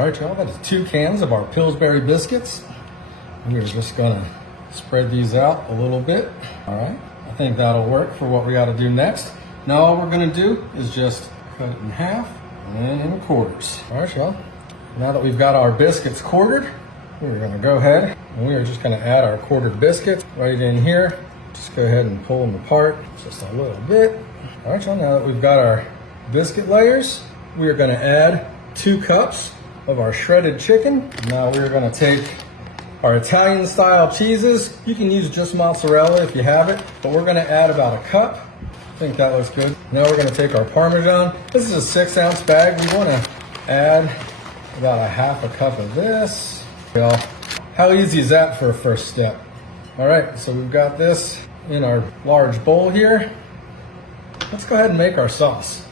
All right, y'all, that is 2 cans of our Pillsbury biscuits. We are just gonna spread these out a little bit. All right, I think that'll work for what we gotta do next. Now all we're gonna do is just cut it in half and in quarters. All right, y'all, now that we've got our biscuits quartered, we're gonna go ahead and we are just gonna add our quartered biscuits right in here. Just go ahead and pull them apart just a little bit. All right, y'all, now that we've got our biscuit layers, we are gonna add 2 cups of our shredded chicken. Now we're gonna take our Italian style cheeses. You can use just mozzarella if you have it, but we're gonna add about a cup. I think that looks good. Now we're gonna take our Parmesan. This is a 6-ounce bag. We wanna add about a half a cup of this. Well, how easy is that for a first step? All right, so we've got this in our large bowl here. Let's go ahead and make our sauce.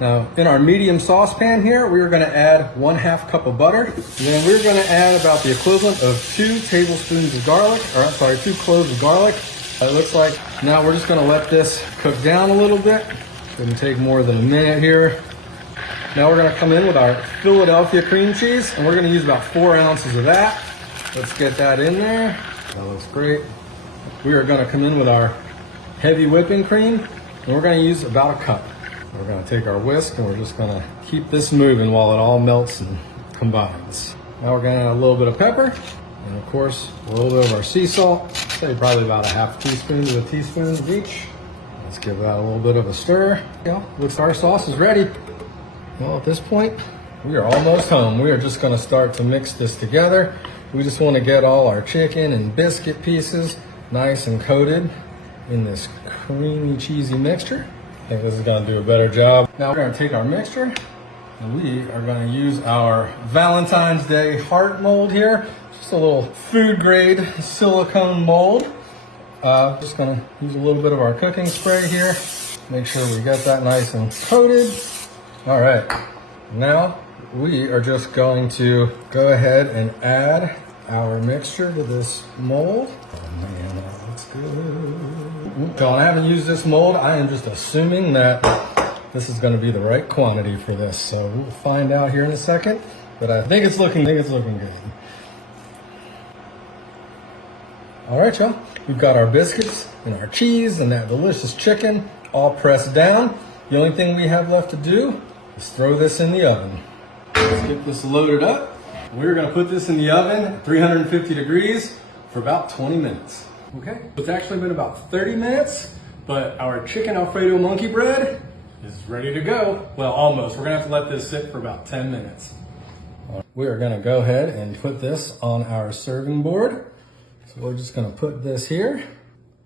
Now, in our medium saucepan here, we're gonna add 1/2 cup of butter. And then we're gonna add about the equivalent of 2 tablespoons of garlic, or I'm sorry, 2 cloves of garlic. It looks like. Now we're just gonna let this cook down a little bit. Shouldn't take more than a minute here. Now we're gonna come in with our Philadelphia cream cheese, and we're gonna use about 4 ounces of that. Let's get that in there. That looks great. We are gonna come in with our heavy whipping cream, and we're gonna use about a cup. We're gonna take our whisk and we're just gonna keep this moving while it all melts and combines. Now we're gonna add a little bit of pepper, and of course, a little bit of our sea salt. Say probably about a 1/2 teaspoon to a teaspoon of each. Let's give that a little bit of a stir. Yeah, looks like our sauce is ready. Well, at this point, we are almost home. We are just gonna start to mix this together. We just wanna get all our chicken and biscuit pieces nice and coated in this creamy, cheesy mixture. I think this is gonna do a better job. Now we're gonna take our mixture and we are gonna use our Valentine's Day heart mold here. Just a little food grade silicone mold. Just gonna use a little bit of our cooking spray here. Make sure we get that nice and coated. All right, now we are just going to go ahead and add our mixture to this mold. Oh man, that looks good. So I haven't used this mold. I am just assuming that this is gonna be the right quantity for this. So we'll find out here in a second, but I think it's looking good. All right, y'all. We've got our biscuits and our cheese and that delicious chicken all pressed down. The only thing we have left to do is throw this in the oven. Let's get this loaded up. We're gonna put this in the oven at 350 degrees for about 20 minutes. Okay, it's actually been about 30 minutes, but our chicken Alfredo monkey bread is ready to go. Well, almost. We're gonna have to let this sit for about 10 minutes. We are gonna go ahead and put this on our serving board. So we're just gonna put this here,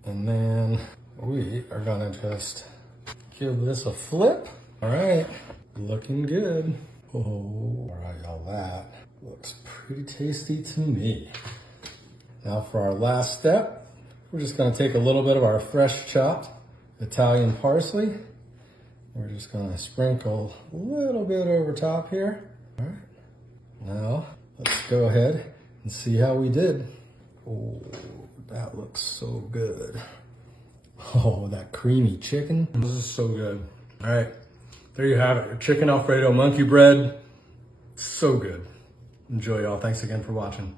and then we are gonna just give this a flip. All right, looking good. Oh, all right, y'all, that looks pretty tasty to me. Now for our last step, we're just gonna take a little bit of our fresh chopped Italian parsley. We're just gonna sprinkle a little bit over top here. All right, now let's go ahead and see how we did. Oh, that looks so good. Oh, that creamy chicken. This is so good. All right, there you have it. Your chicken Alfredo monkey bread. So good. Enjoy, y'all. Thanks again for watching.